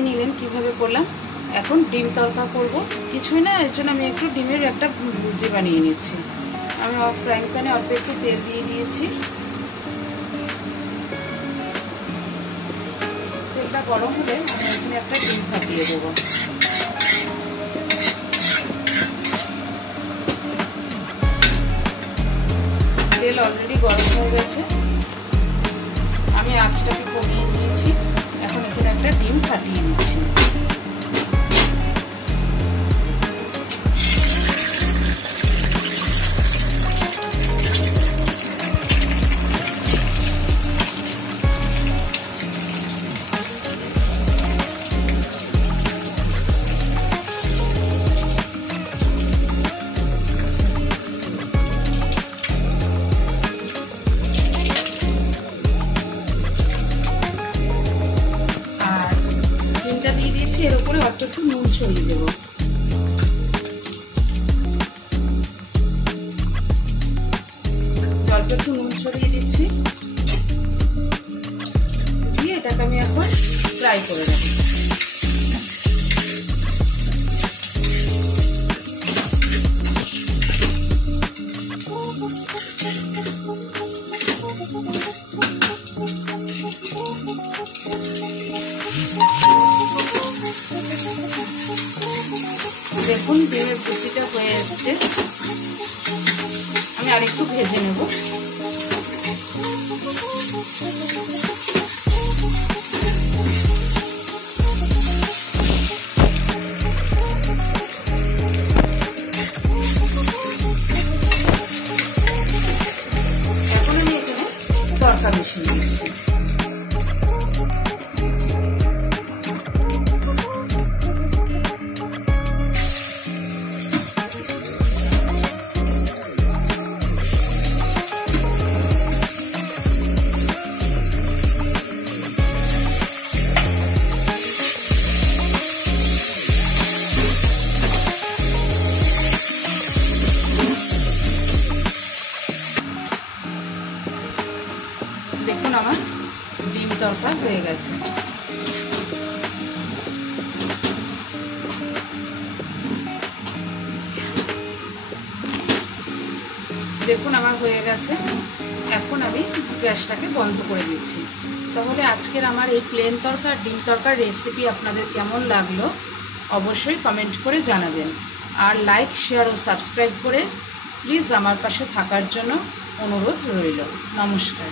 দেখিয়ে নিলেন কিভাবে করলাম। এখন ডিম তড়কা করব। কিছুই না, এর জন্য আমি একটু ডিমের একটা ভুজি বানিয়ে নিচ্ছি। আমি ফ্রাইং প্যানে অল্প একটু তেল দিয়ে দিয়েছি। তেলটা গরম হলে আমি এখানে একটা ডিম ফাটিয়ে দেবো। তেল অলরেডি গরম হয়ে গেছে, আমি আঁচটাকে কমিয়ে দিয়েছি। এখন এখানে একটা ডিম ফাটিয়ে দিচ্ছি। এর উপরে অল্প একটু নুন ছড়িয়ে দেবো। অল্প একটু নুন ছড়িয়ে দিচ্ছি, দিয়ে এটাকে আমি এখন ফ্রাই করে দেবো। দেখুন ডিমের ভুজিটা হয়ে এসছে, আমি আরেকটু ভেজে নেব। এখন আমি এখানে তড়কা মিশিয়ে দিচ্ছি। দেখুন আমার ডিম তড়কা হয়ে গেছে। দেখুন আমার হয়ে গেছে, এখন আমি গ্যাসটাকে বন্ধ করে দিচ্ছি। তাহলে আজকের আমার এই প্লেন তড়কা ডিম তড়কার রেসিপি আপনাদের কেমন লাগলো অবশ্যই কমেন্ট করে জানাবেন। আর লাইক, শেয়ার ও সাবস্ক্রাইব করে প্লিজ আমার পাশে থাকার জন্য অনুরোধ রইল। নমস্কার।